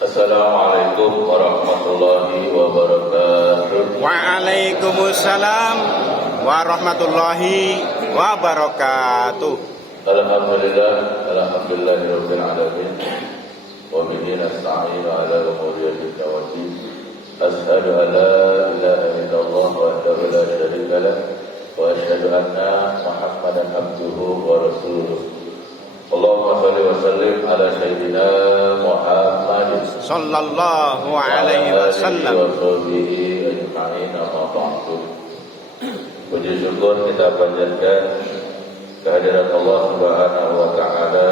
Assalamualaikum warahmatullahi wabarakatuh. Waalaikumsalam warahmatullahi wabarakatuh. Alhamdulillahirabbil alamin. Wa bihi nasta'inu ala umuri ad-din. Asyhadu an la ilaha illallah wahdahu la syarika lah wa asyhadu anna Muhammadan abduhu wa rasuluh. Allahumma shalli wa sallim ala sayyidina Muhammad sallallahu alaihi wasallam wa sahbihi ajma'in, amma ba'du. Puji syukur kita panjatkan kehadirat Allah Subhanahu wa taala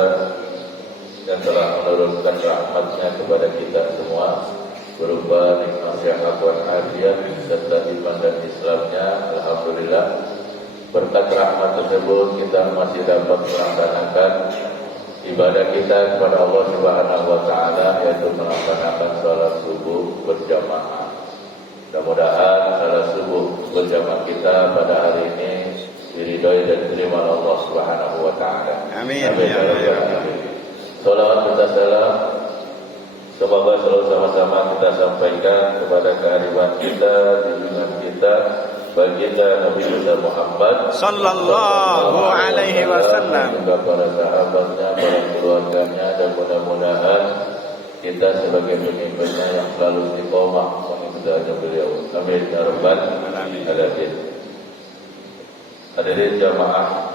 yang telah menurunkan rahmat-Nya kepada kita semua berupa nikmat sehat wal afiat serta iman dan Islamnya. Alhamdulillah, berkat rahmat tersebut kita masih dapat melaksanakan ibadah kita kepada Allah Subhanahu wa taala, yaitu melaksanakan salat subuh berjamaah. Mudah-mudahan salat subuh berjamaah kita pada hari ini diridhoi dan diterima Allah Subhanahu wa taala. Amin. Ya Allah. Salawat dan salam semoga selalu sama-sama kita sampaikan kepada kearifan kita, junjungan kita, baginda Nabi Muhammad sallallahu alaihi wasallam, juga para sahabatnya, para keluarganya, dan mudah-mudahan kita sebagai pemimpinnya yang selalu istiqomah mengikuti beliau. Amin ya rabbal alamin. Hadirin jamaah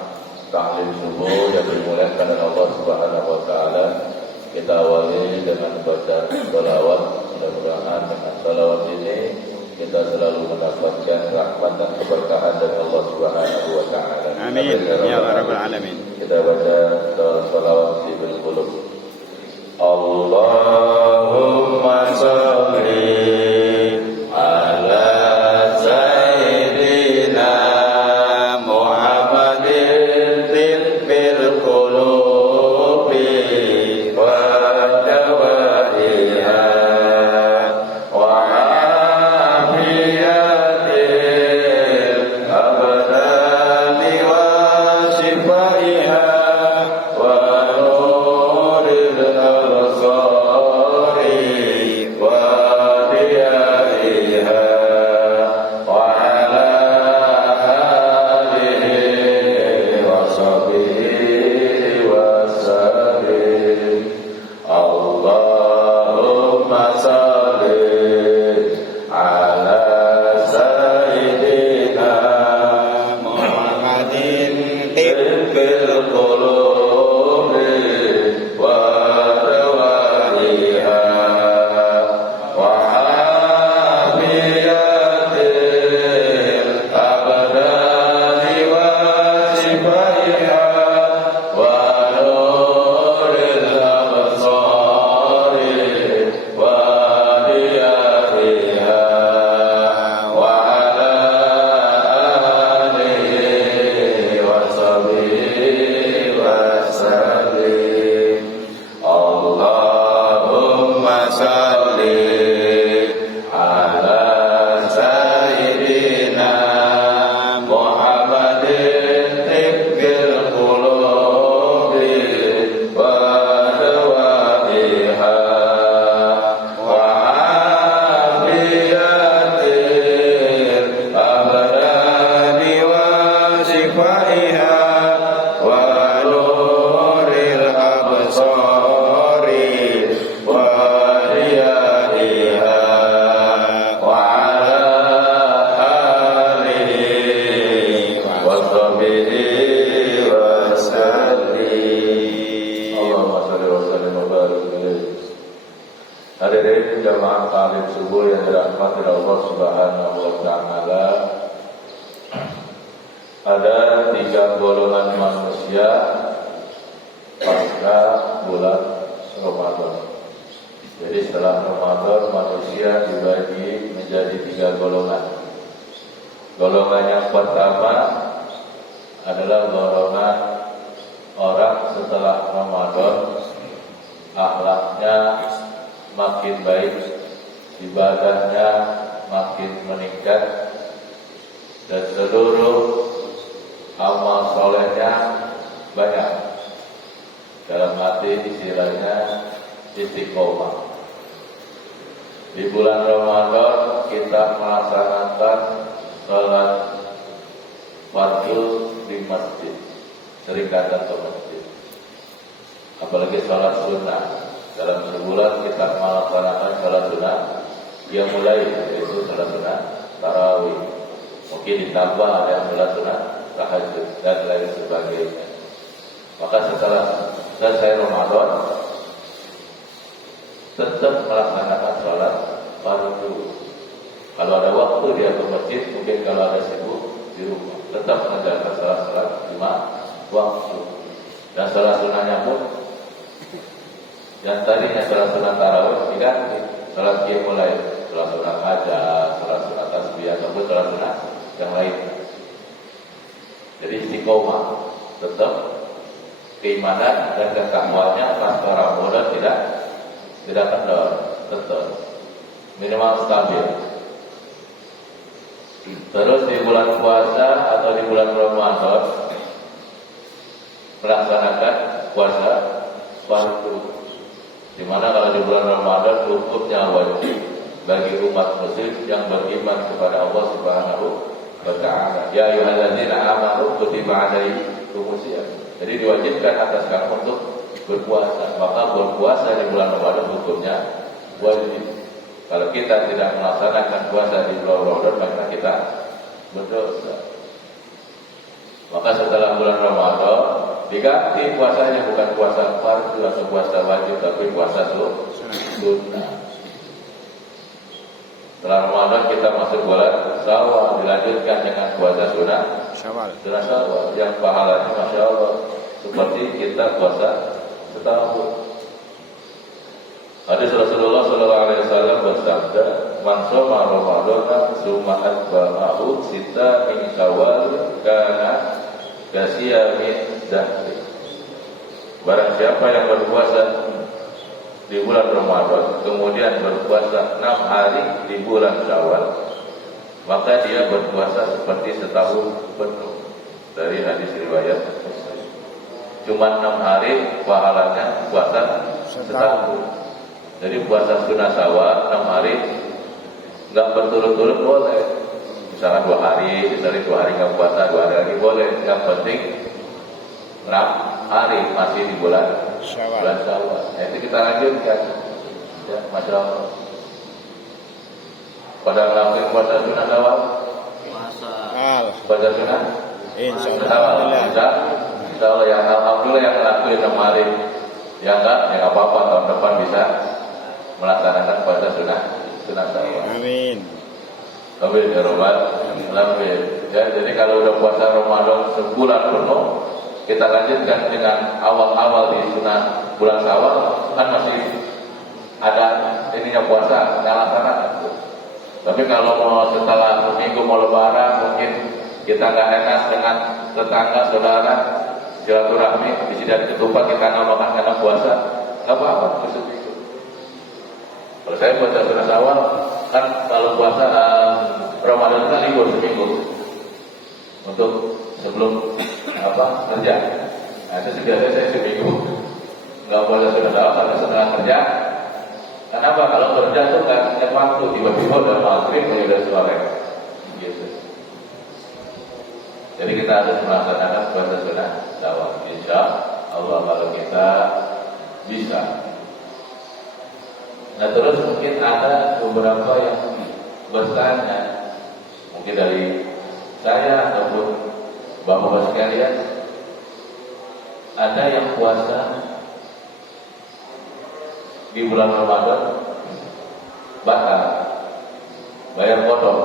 taklim subuh yang dimuliakan oleh Allah Subhanahu wa taala, kita awali dengan baca shalawat. Mudah-mudahan dengan shalawat ini kita selalu mendapatkan rahmat dan keberkahan dari Allah Subhanahu wa taala. Amin ya rabbal alamin. Kita baca shalawat di qulub. Allahumma shalli ala sayyidina Muhammadin tibbil qulubi wa dawaiha wa afiyatil abdani wa shifaiha wa nuril absari wa diyaiha wa ala alihi wa sahbihi wa sallim. Allahumma salli ala sayyidina Muhammadin tibbil qulubi wa dawaiha wa afiyatil abdani wa shifaiha wa nuril absari wa diyaiha wa ala alihi wa sahbihi wa sallim. Allahumma salli ala sayyidina Muhammadin tibbil qulubi wa dawaiha wa afiyatil abdani wa shifaiha wa nuril absari wa diyaiha wa ala alihi wa sahbihi wa sallim. Allahumma shalli wa sallim wa barik alaihi. Hadirin jamaah taklim subuh yang dirahmati Allah Subhanahu wa taala, ada 3 golongan manusia pasca bulan Ramadan. Jadi setelah Ramadan manusia dibagi menjadi 3 golongan. Golongan yang pertama adalah golongan orang setelah Ramadan akhlaknya makin baik, ibadahnya makin meningkat, dan seluruh amal solehnya banyak. Dalam arti istilahnya istiqomah. Di bulan Ramadan kita melaksanakan sholat fardu di masjid, sering datang ke masjid. Apalagi sholat sunnah. Dalam sebulan kita melaksanakan sholat sunnah yang mulai yaitu sholat sunnah tarawih. Mungkin ditambah ada yang sholat sunnah tahajud dan lain sebagainya. Maka setelah selesai Ramadan tetap melaksanakan sholat fardu. Kalau ada waktu dia ke masjid, mungkin kalau ada sibuk di rumah, tetap menjalankan sholat lima waktu. Dan sholat sunnahnya pun yang tadinya sholat sunnah tarawih diganti sholat qiyamul lail, sholat sunnah hajat, sholat sunnah tasbih ataupun sholat sunnah yang lain. Jadi istiqomah, tetap keimanan dan ketakwaannya pasca Ramadan tidak kendor, tetap minimal stabil. Terus di bulan puasa atau di bulan Ramadan melaksanakan puasa fardu. Dimana kalau di bulan Ramadan hukumnya wajib bagi umat muslim yang beriman kepada Allah Subhanahu wa ta'ala. Ya ayyuhalladzina amanu kutiba alaikumus syiyam. Jadi diwajibkan atas kamu untuk berpuasa. Maka berpuasa di bulan Ramadan hukumnya wajib. Kalau kita tidak melaksanakan puasa di bulan Ramadan, maka kita berdosa. Maka setelah bulan Ramadan diganti puasanya, bukan puasa fardu atau puasa wajib, tapi puasa sunnah. Setelah Ramadan kita masuk bulan Syawal, dilanjutkan dengan puasa sunnah Syawal, yang pahalanya Masya Allah seperti kita puasa setahun. Hadis Rasulullah SAW bersabda, "Man shoma Ramadana tsumma atba'ahu sita min Syawal kana kasiyami dahri." Barang siapa yang berpuasa di bulan Ramadan kemudian berpuasa 6 hari di bulan Syawal, maka dia berpuasa seperti setahun penuh. Dari hadis riwayat Muslim. Cuma 6 hari pahalanya puasa setahun. Jadi puasa sunnah Syawal 6 hari nggak berturut-turut boleh. Misalnya 2 hari, misalnya 2 hari nggak puasa, 2 hari lagi boleh. Yang penting 6 hari masih di bulan Syawal. Nah, itu kita lanjutkan. Ya, Masya Allah. Pada ngelakuin puasa sunnah Syawal? Puasa sunnah? Insya Allah. Insya Allah yang alhamdulillah yang ngelakuin 6 hari. Yang enggak, ya nggak apa-apa, tahun depan bisa melaksanakan puasa sunnah Syawal. Amin. Amin ya Rabbal alamin. Ya, jadi kalau udah puasa Ramadan sebulan penuh, kita lanjutkan dengan awal-awal di sunnah bulan Syawal, kan masih ada ininya puasa, nggak laksanakan. Tapi kalau mau setelah minggu mau lebaran, mungkin kita nggak enak dengan tetangga, saudara, silaturahmi, di sini ketupat kita nggak makan karena puasa, nggak apa-apa, seminggu. Kalau saya puasa sunnah Syawal, kan kalau puasa Ramadan kan libur seminggu untuk sebelum kerja. Nah, itu biasanya saya seminggu nggak puasa sunnah Syawal karena setelah kerja. Kenapa? Kalau kerja tuh nggak ingat waktu, tiba-tiba udah maghrib, udah sore, gitu. Jadi kita harus melaksanakan puasa sunnah Syawal. Insya Allah kalau kita bisa. Nah, terus mungkin ada beberapa yang bertanya, mungkin dari saya ataupun bapak-bapak sekalian, ada yang puasa di bulan Ramadan batal, bayar kodok.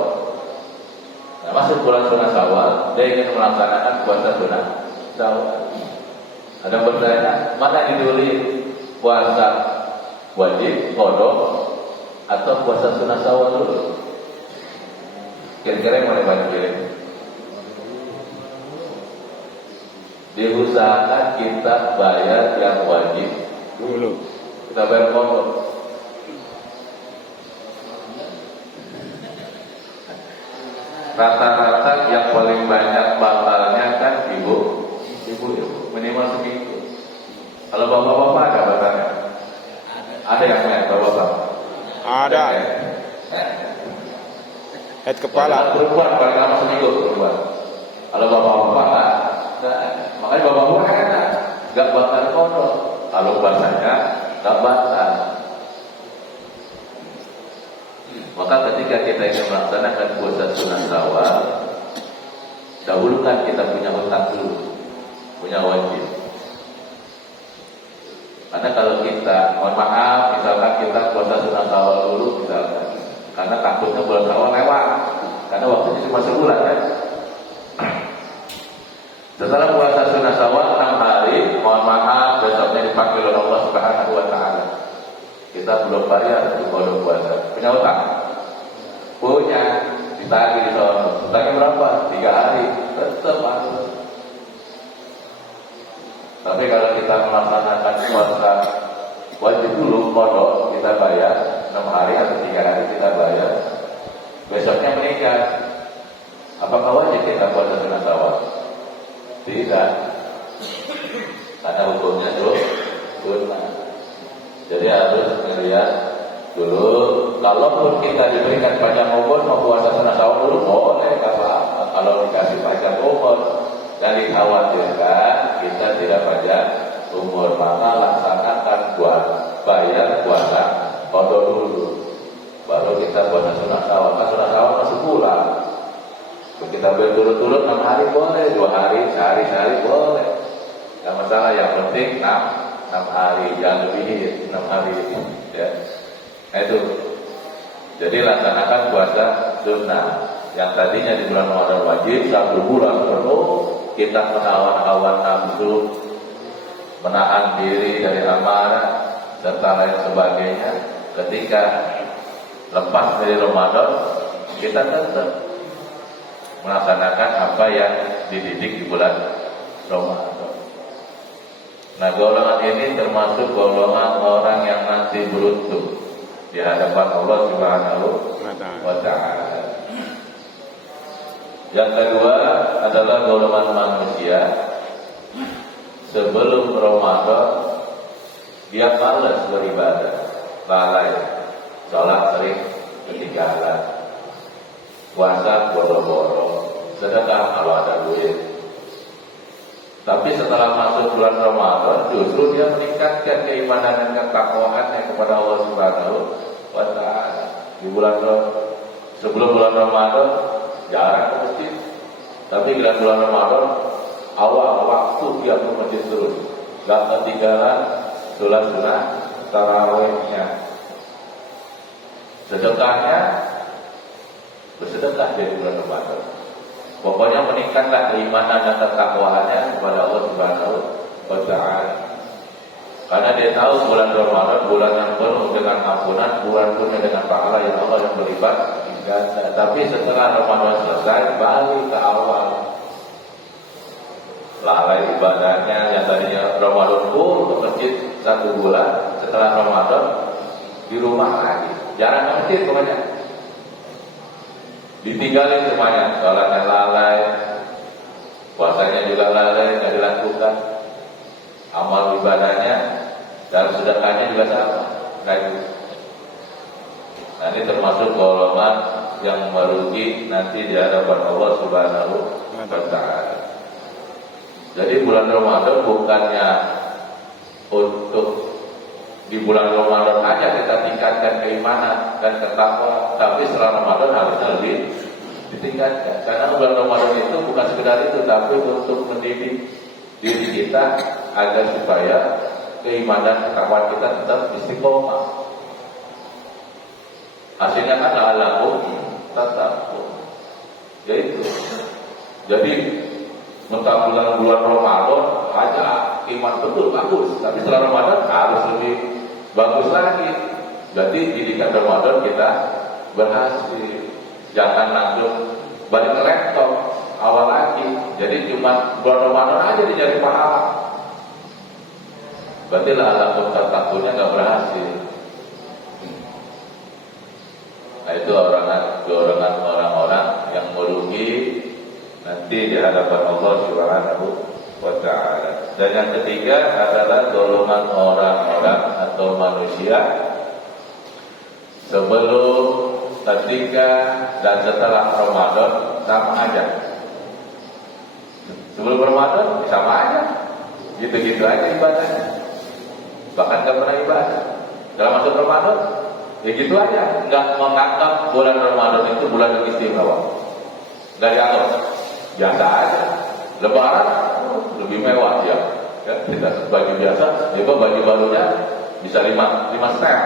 Nah, masuk bulan sunnah Syawal, dia ingin melaksanakan puasa sunnah Syawal. Ada yang bertanya, mana yang ditulis puasa wajib, kodok, atau puasa sunnah Syawal dulu? Kira-kira yang mana banyak pilih? Diusahakan kita bayar yang wajib dulu. Kita bayar kodok. Rata-rata yang paling banyak batalnya kan ibu minimal seminggu. Kalau bapak-bapak ada batalnya? Ada yang lain bapak-bapak? Ada. Head kepala. Perempuan paling lama seminggu perempuan. Kalau bapak-bapak enggak. Makanya bapak-bapak enak, enggak bakar kodok. Kalau bahasanya enggak bakar. Maka ketika kita ingin melaksanakan puasa sunat Syawal, dahulukan kita punya hutang dulu, punya wajib. Karena kalau kita, mohon maaf, misalkan kita puasa sunat Syawal dulu, misalkan, karena takutnya bulan Syawal lewat, karena waktunya cuma sebulan kan. Setelah puasa sunat Syawal 6 hari, mohon maaf, besoknya dipanggil oleh Allah Subhanahu Wa Taala. Kita belum bayar untuk kodok puasa, punya hutang. Punya, ditagih di sana. Hutangnya berapa? 3 hari, tetap masuk. Tapi kalau kita melaksanakan puasa wajib dulu kodok, kita bayar 6 hari atau 3 hari kita bayar. Besoknya meninggal. Apakah wajib kita puasa sunat Syawal? Tidak. Karena hukumnya sunnah. Jadi harus melihat dulu. Kalaupun kita diberikan panjang umur mau puasa sunat Syawal dulu boleh, apa? Kalau dikasih panjang umur dan dikhawatirkan kita tidak panjang umur, maka laksanakan bayar puasa kodok dulu, baru kita puasa sunat Syawal. Kan sunat Syawal masih pulang. Kita berturut-turut 6 hari boleh, 2 hari, sehari boleh. Tidak masalah, yang penting 6 hari, jangan lebih 6 hari. Ya. Nah, itu. Jadi laksanakan puasa sunnah. Yang tadinya di bulan Ramadan wajib, 1 bulan penuh kita menawan-awan nafsu, menahan diri dari amarah serta lain sebagainya. Ketika lepas dari Ramadan, kita tetap melaksanakan apa yang dididik di bulan Ramadan. Nah, golongan ini termasuk golongan orang yang nanti beruntung di hadapan Allah Subhanahu wa Ta'ala. Yang kedua adalah golongan manusia sebelum Ramadan dia malas beribadah, lalai, sholat sering ketinggalan, puasa boro-boro, sedekah kalau ada duit. Tapi setelah masuk bulan Ramadan, justru dia meningkatkan keimanan dan ketakwaannya kepada Allah Subhanahu wa Ta'ala. Di sebelum bulan Ramadan jarang ke masjid, tapi di bulan Ramadan awal waktu dia ke masjid terus, gak ketinggalan sholat sunat tarawihnya, sedekahnya bersedekah di bulan Ramadan. Pokoknya meningkatlah keimanan dan ketakwaannya kepada Allah Subhanahu wa Ta'ala. Karena dia tahu bulan Ramadan bulan yang penuh dengan ampunan, bulan penuh dengan pahala yang Allah yang berlipat ganda. Tapi setelah Ramadan selesai, balik ke awal, lalai ibadahnya. Yang tadinya Ramadan full ke masjid 1 bulan, setelah Ramadan di rumah lagi, jarang ke masjid pokoknya. Ditinggalin semuanya, sholatnya lalai, puasanya juga lalai, tidak dilakukan, amal ibadahnya dan sedekahnya juga sama. Nah, ini termasuk golongan yang merugi nanti di hadapan Allah Subhanahu wa Ta'ala. Jadi bulan Ramadan bukannya untuk di bulan Ramadan aja kita tingkatkan keimanan dan ketakwaan, tapi setelah Ramadan harusnya lebih ditingkatkan. Karena bulan Ramadan itu bukan sekedar itu, tapi untuk mendidik diri kita agar supaya keimanan dan ketakwaan kita tetap istiqomah. Hasilnya kan la'allakum tattaqun. Yaitu, jadi mentang bulan Ramadan aja iman betul bagus, tapi setelah Ramadan harus lebih bagus lagi. Jadi didikan Ramadan kita berhasil. Jangan langsung balik ke laptop awal lagi. Jadi cuma bulan Ramadan aja dicari pahala. Berarti la'allakum tattaqunnya nggak berhasil. Nah, itu golongan orang-orang yang merugi nanti di hadapan Allah Subhanahu wa Ta'ala. Dan yang ketiga adalah golongan orang-orang atau manusia sebelum, ketika, dan setelah Ramadan sama aja. Sebelum Ramadan sama aja, gitu-gitu aja ibadahnya, bahkan gak pernah ibadah. Dalam masuk Ramadan ya gitu aja, nggak menganggap bulan Ramadan itu bulan yang istimewa, nggak dianggap, biasa aja. Lebaran lebih mewah ya, kita baju biasa, coba baju barunya bisa 5 setel,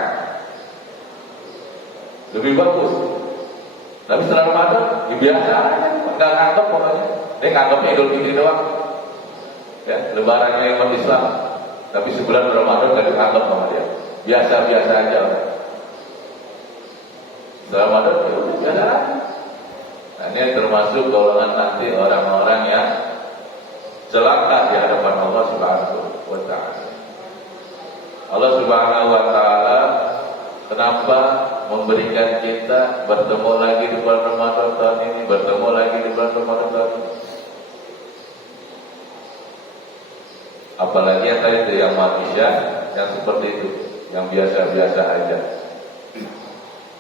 lebih bagus. Tapi setelah Ramadan ya biasa aja, nggak nganggap pokoknya. Dia nganggapnya Idul Fitri doang, ya, Lebarannya umat Islam. Tapi sebulan Ramadan nggak dianggap sama dia, biasa-biasa aja. Setelah Ramadan ya udah biasa aja. Nah, ini termasuk golongan nanti orang-orang yang celaka di hadapan Allah Subhanahu wa Ta'ala. Allah Subhanahu wa Ta'ala kenapa memberikan kita bertemu lagi di bulan Ramadan tahun ini, bertemu lagi di bulan Ramadan tahun ini? Apalagi yang tadi itu, yang manusia yang seperti itu, yang biasa-biasa aja.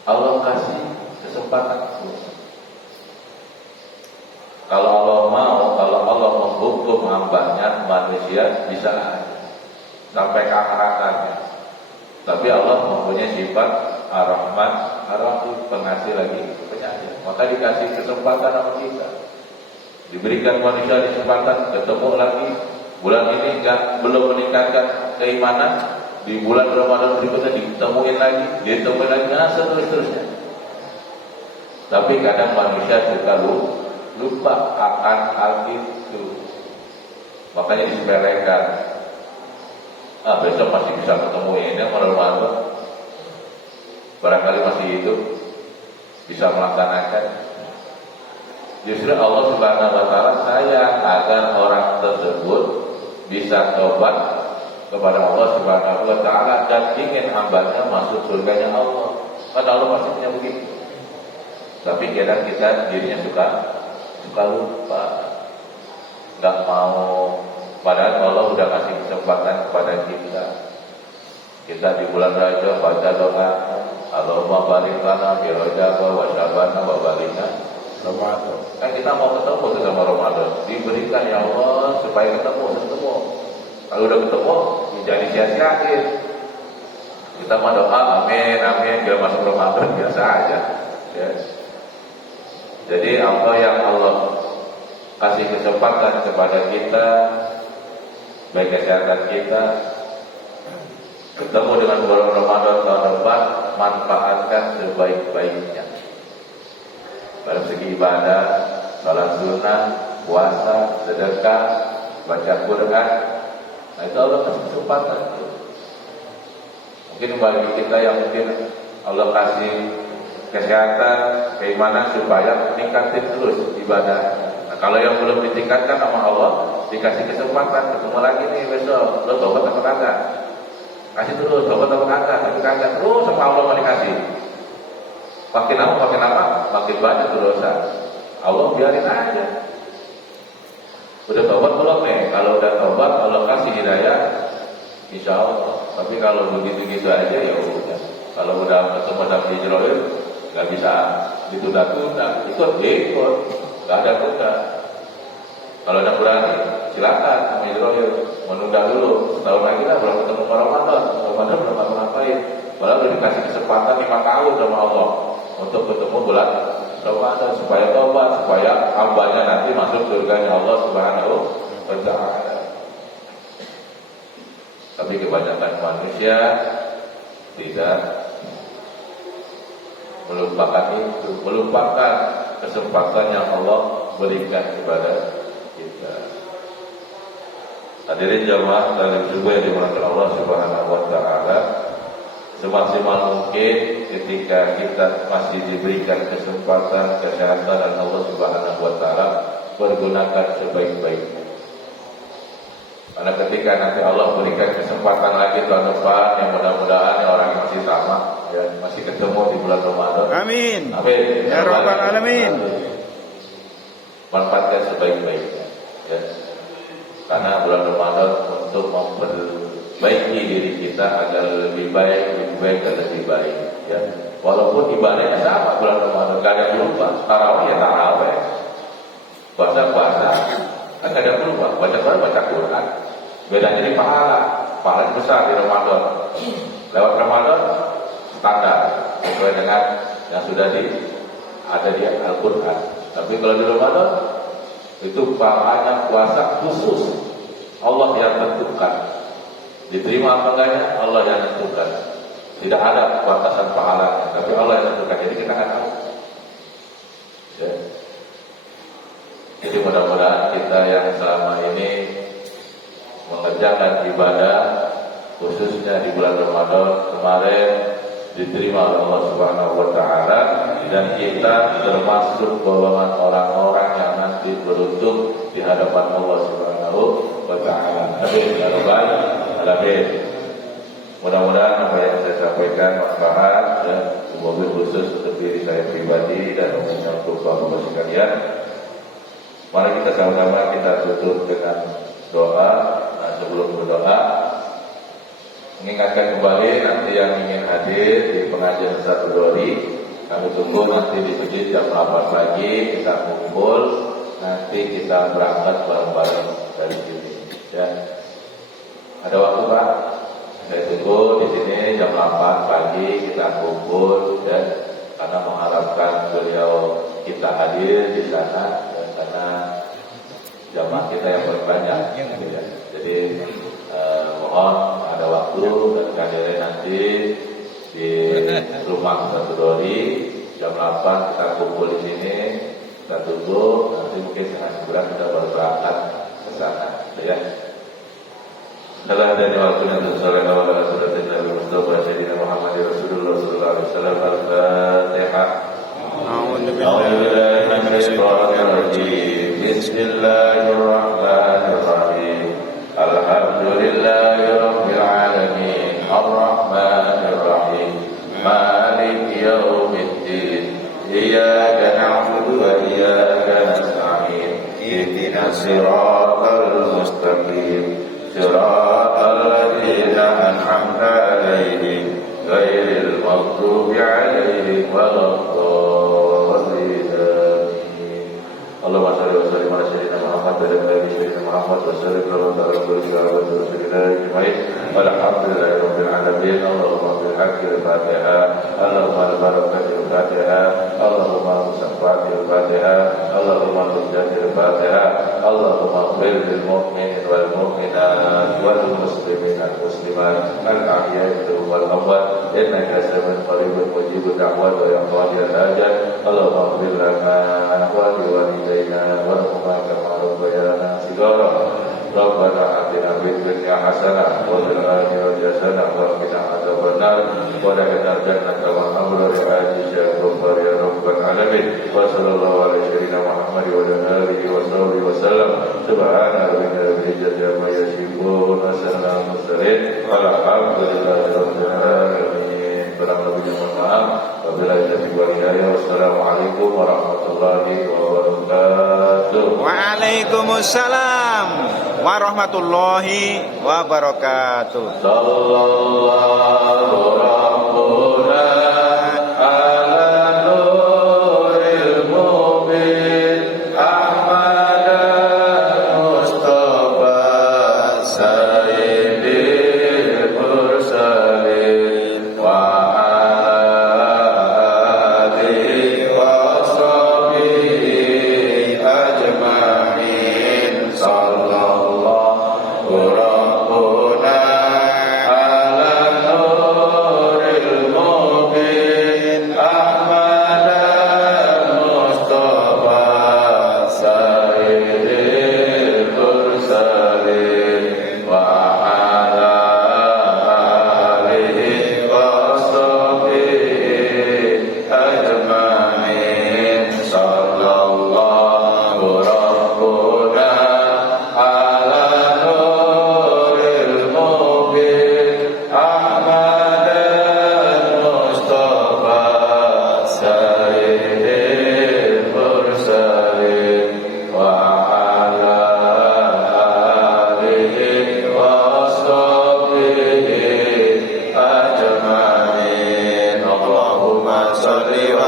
Allah kasih kesempatan. Kalau Allah mau, kalau Allah menghukum hambanya, manusia bisa aja sampai ke akhiratnya. Tapi Allah mempunyai sifat Ar-Rahman, Ar-Rahim, pengasih lagi penyayang. Maka dikasih kesempatan sama kita, diberikan manusia kesempatan ketemu lagi. Bulan ini belum meningkatkan keimanan, di bulan Ramadan berikutnya ditemuin lagi, nah seterusnya. Tapi kadang manusia suka lupa akan hal itu, makanya disepelekan. Besok masih bisa ketemu ini Ramadan, barangkali masih hidup, bisa melaksanakan. Justru Allah Subhanahu wa Ta'ala sayang agar orang tersebut bisa tobat kepada Allah Subhanahu wa Ta'ala dan ingin hambanya masuk surganya Allah. Karena Allah pasti punya begitu. Tapi kadang kita dirinya suka lupa, nggak mau. Padahal Allah udah kasih kesempatan kepada kita. Kita di bulan Rajab baca doa, Allahumma barik lana fi Rajab wa Sya'ban wa balikna Ramadan. Kan kita mau ketemu sama Ramadan, diberikan ya Allah supaya ketemu. Kalau udah ketemu, jadi sia-siain. Kita mau doa, amin, biar masuk Ramadan biasa aja. Ya. Jadi apa yang Allah kasih kesempatan kepada kita, baik kesehatan kita, ketemu dengan bulan Ramadan tahun depan, manfaatkan sebaik-baiknya. Pada segi ibadah, salat sunnah, puasa, sedekah, baca Quran, nah itu Allah kasih kesempatan. Mungkin bagi kita yang mungkin Allah kasih kesehatan, keimanan supaya meningkatin terus ibadah. Nah, kalau yang belum ditingkatkan sama Allah, dikasih kesempatan ketemu lagi nih besok, lo tobat apa kagak? Kasih terus, tobat apa kagak? Tapi kagak, terus sama Allah mau dikasih. Makin lama, makin banyak dosa. Allah biarin aja. Udah tobat belum nih? Kalau udah tobat, Allah kasih hidayah, insya Allah. Tapi kalau begitu-gitu aja ya udah. Kalau udah ketemu sama Hijroil, nggak bisa ditunda-tunda. Ikut, nggak ada tunda. Kalau ada berani, silakan sama Hijroil, menunda dulu. Setahun lagi lah belum ketemu Ramadan belum ngapain. Malah udah dikasih kesempatan 5 tahun sama Allah untuk ketemu bulan Ramadan supaya tobat, supaya hambanya nanti masuk surganya Allah Subhanahu wa Ta'ala. Tapi kebanyakan manusia tidak melupakan kesempatan yang Allah berikan kepada kita. Hadirin jamaah dan juga yang dimuliakan Allah Subhanahu wa Ta'ala, semaksimal mungkin ketika kita masih diberikan kesempatan, kesehatan dan Allah Subhanahu wa Ta'ala, pergunakan sebaik-baiknya. Karena ketika nanti Allah berikan kesempatan lagi tahun depan, yang mudah-mudahan orang yang masih sama, ya, masih ketemu di bulan Ramadan. Amin. Amin. Ya Rabbal Alamin. Manfaatkan sebaik-baiknya, ya. Karena bulan Ramadan untuk mempersiapkan baiki diri kita agar lebih baik dan lebih baik. Ya, walaupun ibadahnya sama bulan Ramadan, gak ada berubah. Tarawih ya tarawih, puasa, gak ada berubah. Baca Quran. Bedanya di pahala besar di Ramadan. Lewat Ramadan standar sesuai dengan yang sudah ada di Al-Quran. Tapi kalau di Ramadan itu pahalanya puasa khusus, Allah yang tentukan. Diterima apa enggaknya Allah yang tentukan. Tidak ada batasan pahalanya, tapi Allah yang tentukan. Jadi kita akan tahu. Ya. Jadi mudah-mudahan kita yang selama ini mengerjakan ibadah, khususnya di bulan Ramadan kemarin, diterima oleh Allah Subhanahu wa Ta'ala, dan kita termasuk golongan orang-orang yang nanti beruntung di hadapan Allah Subhanahu wa Ta'ala. Amin ya rabbal alamin. Mudah-mudahan apa yang saya sampaikan manfaat dan mobil khusus untuk diri saya pribadi dan untuk bapak-bapak sekalian. Mari kita sama-sama kita tutup dengan doa. Sebelum berdoa, mengingatkan kembali nanti yang ingin hadir di pengajian Satu Dori, kami tunggu nanti di masjid jam 8 pagi kita kumpul, nanti kita berangkat bareng-bareng dari sini. Ya, ada waktu Pak? Saya tunggu di sini jam 8 pagi kita kumpul, dan karena mengharapkan beliau kita hadir di sana, dan karena jamaah kita yang berbanyak. Gitu ya. Jadi mohon ada waktu dan kehadiran nanti di rumah Satu Dori jam 8 kita kumpul di sini, kita tunggu, nanti mungkin setengah 9 kita baru berangkat ke sana. Ya. Setelah dari waktu yang tersoleh Allah sudah Nabi Mustafa Sayyidina Muhammad Rasulullah Sallallahu Alaihi Wasallam. Al-Fatihah. A'udzubillahi minasyaitonir rajim. Bismillahirrahmanirrahim. Alhamdulillahi rabbil alamin. Arrahmanir rahim. Maliki yaumiddin. Iyyaka na'budu wa iyyaka nasta'in. Ihdinas siratal mustaqim. Siratal ladzina an'amta 'alaihim ghairil maghdubi 'alaihim waladdallin. Allahumma shalli wa sallim ala sayyidina Muhammad wa ala ali sayyidina Muhammad wa sallim ala rasulillah ajma'in. Walhamdulillahi rabbil alamin. Allahumma bil haqqi al-Fatihah. Allahumma barakatuh al-Fatihah. Allahumma musaffatil Fatihah. Allahumma tujadil Fatihah. Allahumma ighfir lil mu'minin wal mu'minat wal muslimin wal muslimat al-ahya'i wal amwat innaka sami'un qaribun mujibud da'wat wa ya qadiyal hajat. Allahumma ighfir lana wa liwalidayna warhamna kama rabbayana shighara. Rabbana atina fid dunya hasanah wa fil akhirati hasanah wa qina adzabannar wa adkhilna jannata wa amra ya rabbal alamin. Wa sallallahu alaihi sayyidina Muhammad wa ala alihi wa sahbihi wa sallam. Subhana rabbika rabbil izzati amma yasifun wa salamun mursalin walhamdulillahi rabbil alamin. Wassalamualaikum warahmatullahi wabarakatuh. Waalaikumsalam warahmatullahi wabarakatuh. Sallallahu rabbuna ala nuril mubin Ahmad Mustafa Sayyidil Mursalin wa sallallahu rabbuna ala nuril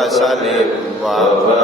wa sallim wa